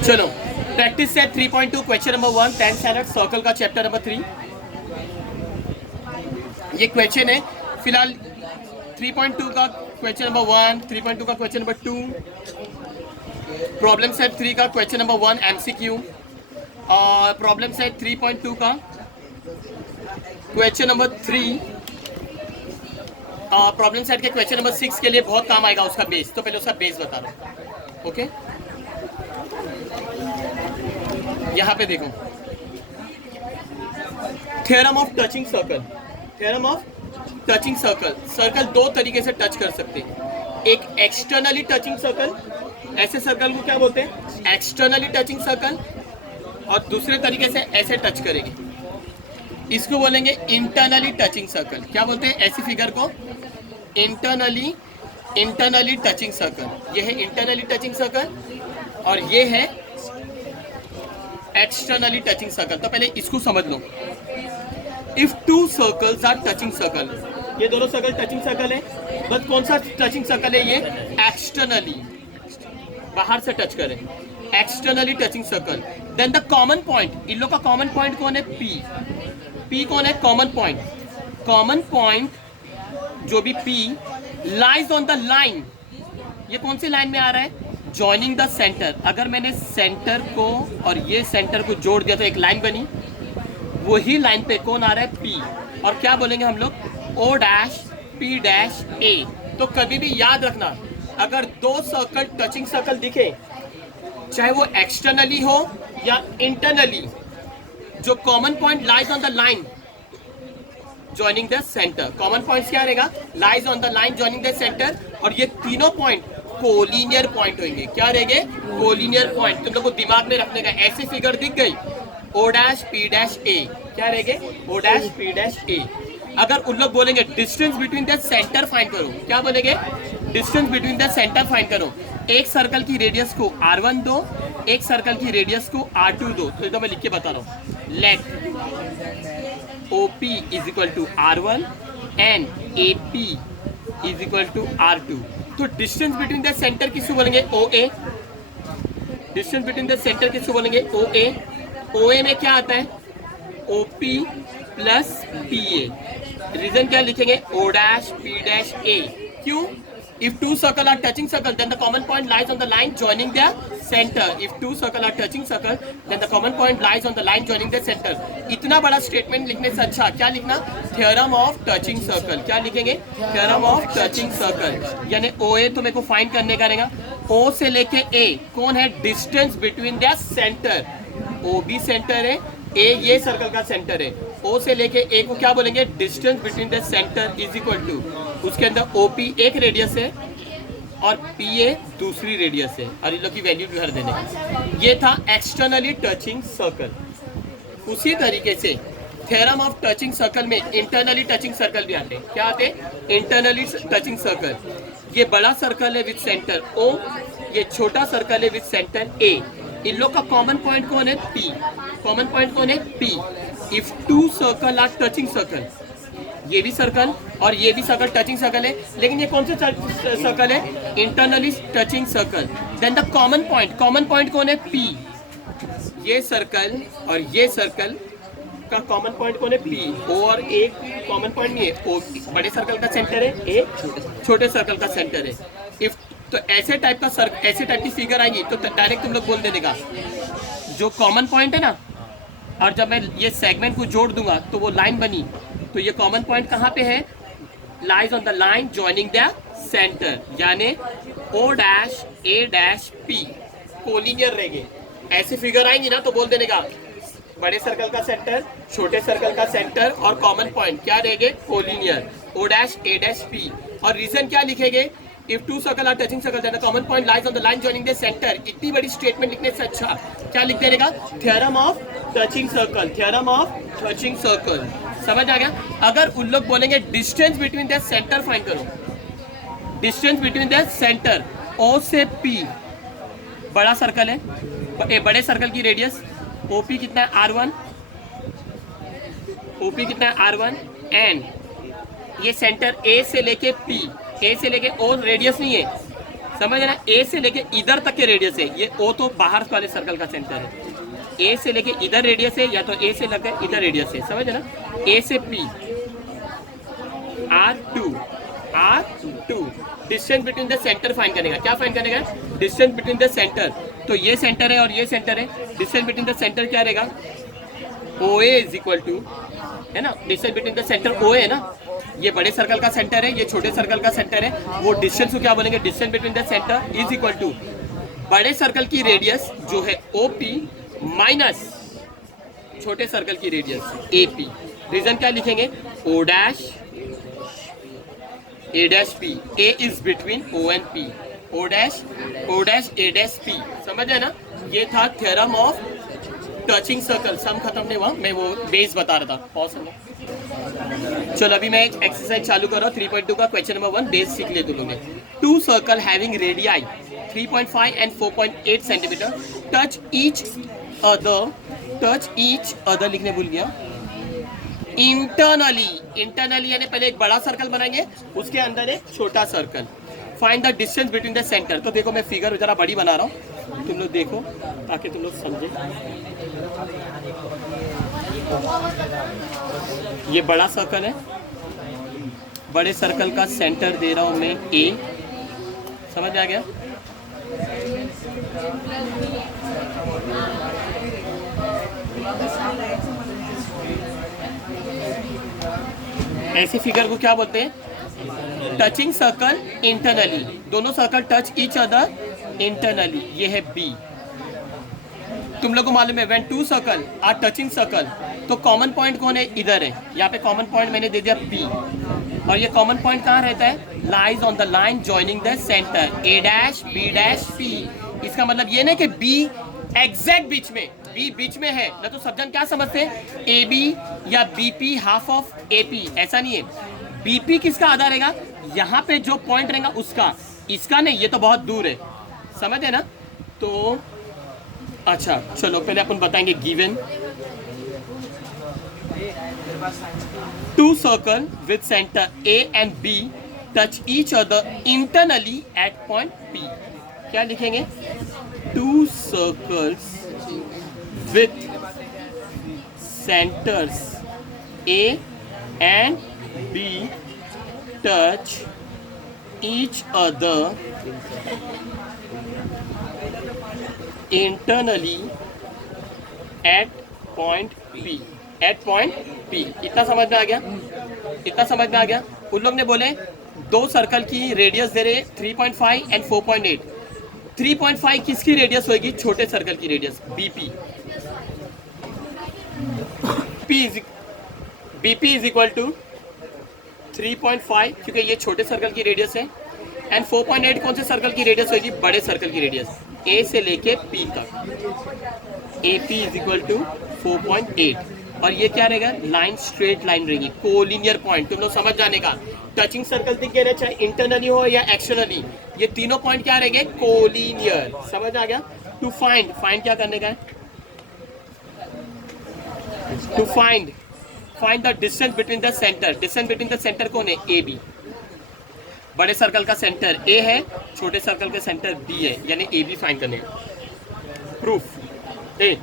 चलो practice set 3.2 question number 1 10th standard circle का chapter number 3। ये क्वेश्चन है फिलहाल 3.2 का क्वेश्चन नंबर 1, 3.2 का क्वेश्चन नंबर 2, प्रॉब्लम सेट 3 का क्वेश्चन नंबर 1 एमसीक्यू और प्रॉब्लम सेट 3.2 का क्वेश्चन नंबर 3 प्रॉब्लम सेट के क्वेश्चन नंबर 6 के लिए बहुत काम आएगा उसका बेस। तो पहले उसका बेस बता रहा हूँ। ओके, यहाँ पे देखो theorem of touching circle. Theorem of touching circle, circle दो तरीके से टच कर सकते हैं। एक एक्सटर्नली टचिंग सर्कल, ऐसे सर्कल को क्या बोलते हैं? Externally touching circle. और दूसरे तरीके से ऐसे टच करेंगे, इसको बोलेंगे इंटरनली टचिंग सर्कल। क्या बोलते हैं ऐसी फिगर को? Internally touching circle. ये है इंटरनली टचिंग सर्कल और ये है एक्सटर्नली टचिंग सर्कल। तो पहले इसको समझ लो। If two circles are touching circle, ये दोनों सर्कल टचिंग सर्कल है, बस कौन सा टचिंग सर्कल है? ये एक्सटर्नली, बाहर से टच करें, externally touching circle. Then the common point, इन लोग का कॉमन पॉइंट कौन है? पी। पी कौन है? Common point. कॉमन पॉइंट जो भी P lies on the line, ये कौन सी लाइन में आ रहा है? Joining the centre. अगर मैंने सेंटर को और ये सेंटर को जोड़ दिया तो एक लाइन बनी, वही लाइन पे कौन आ रहा है? पी। और क्या बोलेंगे हम लोग? ओ डैश पी डैश ए। तो कभी भी याद रखना, अगर दो सर्कल टचिंग सर्कल दिखे, चाहे वो एक्सटर्नली हो या इंटरनली, जो common point lies on the line joining the centre. Common points क्या रहेगा? Lies on the line joining the centre. और ये तीनों पॉइंट कोलिनियर पॉइंट होंगे। क्या रहेंगे? Collinear point. तुम लोग को दिमाग में रखने का, ऐसी फिगर दिख गई ओ डैश पी डैश ए, क्या रहेंगे? ओ डैश पी डैश ए। अगर उन लोग बोलेंगे distance between the centre find करो, क्या बोलेंगे? Distance between the centre find करो। एक सर्कल की रेडियस को r1 दो, एक सर्कल की रेडियस को r2 दो। तो ये तो मैं लिख के बता रहा हूँ। Let OP is equal to R1 and AP is equal to R2। तो डिस्टेंस बिटवीन द सेंटर किसको बोलेंगे? OA। Distance between the centre किसको बोलेंगे? OA। OA में क्या आता है? OP plus PA। रीजन क्या लिखेंगे? O dash P dash A। क्यों? If two circle are touching circle, then the common point lies on the line joining their center. If two circle are touching circle, then the common point lies on the line joining their center. इतना बड़ा statement लिखने से अच्छा क्या लिखना? Theorem of touching circle. क्या लिखेंगे? Theorem of touching circle. यानी OA तो मेरे को फाइंड करने का रहेगा। O से लेके A कौन है? Distance between their centre. OB centre है, A ये सर्कल का सेंटर है। O से लेके A को क्या बोलेंगे? Distance between the centre is equal to, उसके अंदर OP एक रेडियस है और PA दूसरी रेडियस है, और इन लोग की वैल्यू भर देने का। ये था एक्सटर्नली टचिंग सर्कल। उसी तरीके से थ्योरम ऑफ टचिंग सर्कल में इंटरनली टचिंग सर्कल भी आते हैं। क्या आते हैं? Internally touching circle. ये बड़ा सर्कल है विद सेंटर O, ये छोटा सर्कल है विद सेंटर A। इन लोग का कॉमन पॉइंट कौन है? P। कॉमन पॉइंट कौन है? P। If two circle are touching circle, ये भी सर्कल और ये भी सर्कल टचिंग सर्कल है, लेकिन ये कौन से सर्कल है? Internally touching circle. Then the common point, common point कौन है? P। ये सर्कल और ये सर्कल का कॉमन पॉइंट कौन है? P। O और A कॉमन पॉइंट नहीं है। O बड़े सर्कल का सेंटर है, A छोटे सर्कल का सेंटर है। इफ तो ऐसे टाइप का ऐसे टाइप की फिगर आएगी तो डायरेक्ट तुम लोग बोल देने का जो कॉमन पॉइंट है ना, और जब मैं ये सेगमेंट को जोड़ दूंगा तो वो लाइन बनी, तो ये कॉमन पॉइंट कहाँ पे है? Lies on the line joining the centre, यानी O dash A dash P collinear रहेंगे। ऐसी फिगर आएंगी ना तो बोल देने का बड़े सर्कल का सेंटर, छोटे सर्कल का सेंटर और कॉमन पॉइंट क्या रहेंगे? Collinear. O dash A dash P। और रीजन क्या लिखेंगे? If two circle are touching circle, then the common point lies on the line joining their center. इतनी बड़ी स्टेटमेंट लिखने से अच्छा क्या लिख देने का? Theorem of touching circle. Theorem of touching circle. समझ आ गया? अगर उन लोग बोलेंगे distance between their centre find करो, distance between their centre O से P, बड़ा सर्कल है, बड़े सर्कल की रेडियस OP कितना है? R1। OP कितना है? R1 एंड ये सेंटर A से लेके P, A से लेके O रेडियस नहीं है, समझ ना, ए से लेके इधर तक के रेडियस है ये, ओ तो बाहर वाले सर्कल का सेंटर है, ए से लेके इधर रेडियस है या तो ए से लेके इधर रेडियस है, समझ ना, ए से P R2 distance between the centre find करेगा, क्या फाइंड करेगा, डिस्टेंस बिटवीन द सेंटर, तो ये सेंटर है और ये सेंटर है, डिस्टेंस बिटवीन द सेंटर क्या रहेगा, OA इज इक्वल टू, है ना, distance between the centre OA है ना, ये बड़े सर्कल का सेंटर है, ये छोटे सर्कल का सेंटर है, वो डिस्टेंस को क्या बोलेंगे, distance between the centre is equal to बड़े सर्कल की रेडियस जो है OP माइनस छोटे सर्कल की रेडियस AP। रीजन क्या लिखेंगे, O dash A dash P, A is between O and P, O dash A dash P, समझ है ना, ये था theorem of touching circle. Sum खत्म नहीं हुआ, मैं वो बेस बता रहा था, पॉज करना। चलो अभी मैं एक एक्सरसाइज चालू कर रहा हूँ 3.2 का, क्वेश्चन नंबर 1 बेस सीख लिए तुम लोग ने। Two circle having radii 3.5 and 4.8 centimetre touch each other लिखने भूल गया, इंटरनली यानी पहले एक बड़ा सर्कल बनाएंगे, उसके अंदर एक छोटा circle. Find the distance between the centre, तो देखो मैं फिगर जरा बड़ी बना रहा हूँ, तुम लोग देखो ताकि तुम लोग समझे। ये बड़ा सर्कल है, बड़े सर्कल का सेंटर दे रहा हूँ मैं A, समझ आ गया, ऐसी फिगर को क्या बोलते हैं, टचिंग सर्कल इंटरनली, दोनों circle touch each other internally, ये है B। तुम लोग को मालूम है when two circle are touching circle, तो कॉमन पॉइंट कौन है, इधर है, यहाँ पे कॉमन पॉइंट मैंने दे दिया P, और ये कॉमन पॉइंट कहाँ रहता है, lies on the line joining the centre A dash B dash P। इसका मतलब ये नहीं कि B एग्जैक्ट बीच में, B बीच में है ना, तो सब जन क्या समझते हैं AB या BP हाफ ऑफ AP, ऐसा नहीं है, BP किसका आधा रहेगा, यहाँ पे जो पॉइंट रहेगा उसका, इसका नहीं, ये तो बहुत दूर है, समझ है ना। तो अच्छा चलो पहले अपन बताएंगे given, two circle with centre A and B touch each other internally at point P, क्या लिखेंगे, two circles with centers A and B touch each other internally at point P, at point P। इतना समझ में आ गया, इतना समझ में आ गया। उन लोग ने बोले दो सर्कल की रेडियस दे रहे 3.5 एंड 4.8, 3.5 किसकी रेडियस होगी, छोटे सर्कल की radius BP, BP is equal to 3.5 क्योंकि ये छोटे सर्कल की रेडियस है, एंड 4.8 कौन से सर्कल की रेडियस होगी, बड़े सर्कल की रेडियस, A से लेके P तक, AP इज इक्वल टू 4.8, और ये क्या रहेगा, लाइन स्ट्रेट लाइन रहेगी, कोलिनियर पॉइंट, तुम लोग समझ जाने का, टचिंग सर्कल दिख गए चाहे इंटरनली हो या एक्सटर्नली, ये तीनों पॉइंट क्या रहेंगे, कोलिनियर, समझ आ गया। टू फाइंड, फाइंड क्या करने का है, to find the distance between the centre, distance between the centre कौन है, AB, बड़े सर्कल का सेंटर A है, छोटे सर्कल का सेंटर B है, यानी AB फाइंड करने का। प्रूफ ए,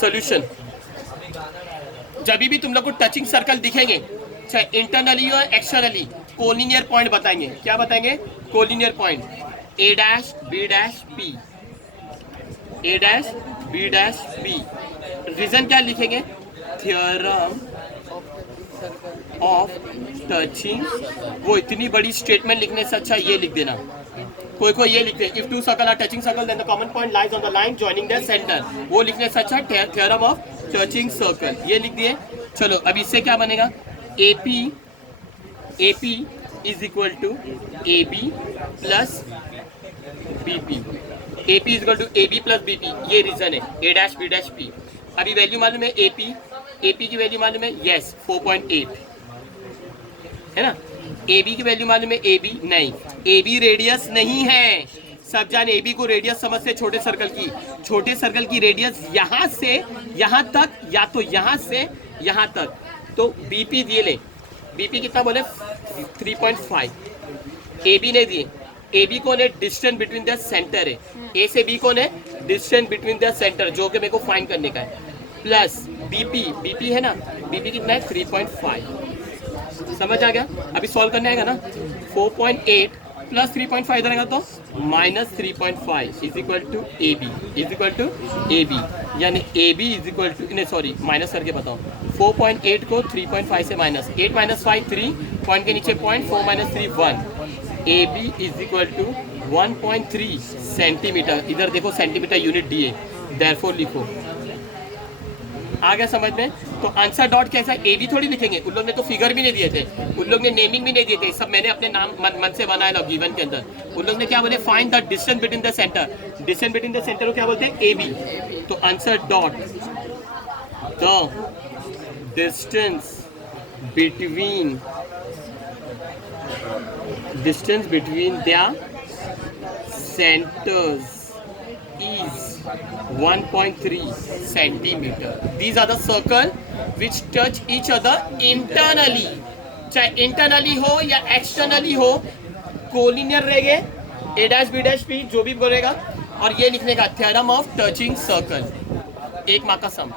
सॉल्यूशन, जब भी तुम लोग को टचिंग सर्कल दिखेंगे चाहे इंटरनली और एक्सटर्नली, कोलिनियर पॉइंट बताएंगे, क्या बताएंगे, collinear point, A dash B dash P, A dash B dash P। Reason क्या लिखेंगे, थ्योरम ऑफ टचिंग, वो इतनी बड़ी स्टेटमेंट लिखने से अच्छा ये लिख देना, कोई कोई ये लिखते हैं, if two circle are touching circle then the common point lies on the line joining the centre, वो लिखने से अच्छा थ्योरम ऑफ टचिंग सर्कल, ये लिख दिए। चलो अब इससे क्या बनेगा, AP is equal to AB plus BP, AP is equal to AB plus BP, ये रीजन है, A dash B dash P। अभी वैल्यू मालूम है AP की वैल्यू मालूम है, यस 4.8 है ना, AB की वैल्यू मालूम है, AB नहीं, AB रेडियस नहीं है, सब जान AB को रेडियस समझते, छोटे सर्कल की रेडियस यहाँ से यहाँ तक या तो यहाँ से यहाँ तक, तो BP दिए ले, BP कितना बोले 3.5, AB ने दिए ए बी कौन है, डिस्टेंस बिटवीन द सेंटर है, ए से बी कौन है, डिस्टेंस बिटवीन द सेंटर, जो कि मेरे को फाइंड करने का है, प्लस बीपी, बीपी है ना, बीपी कितना है 3.5, समझ आ गया। अभी सॉल्व करने आएगा ना, 4.8 प्लस 3.5 इधर आएगा तो minus 3.5 is equal to A B, is equal to A B, यानी A B is equal to, नहीं सॉरी माइनस करके बताओ, 4.8 को 3.5 से माइनस, 8 माइनस 5 3, पॉइंट के नीचे point, 4 minus 3 1, A B is equal to 1.3 centimetre, इधर देखो सेंटीमीटर यूनिट दिए, देयरफॉर लिखो, आ गया समझ में। तो आंसर डॉट कैसा, ए बी थोड़ी लिखेंगे, उन लोग ने तो फिगर भी नहीं दिए थे, उन लोग ने नेमिंग भी नहीं दिए थे, सब मैंने अपने नाम मन से बनाया ना गिवन के अंदर। उन लोग ने क्या बोले, find the distance between the centre, distance between the centre को क्या बोलते हैं, ए बी। तो answer dot the distance between the centres is 1.3 centimeter. These are the circle which touch each other internally. चाहे internally हो या externally हो, collinear रहेंगे, a dash b dash p जो भी बोलेगा, और ये लिखने का theorem of touching circle, 1 mark का सम।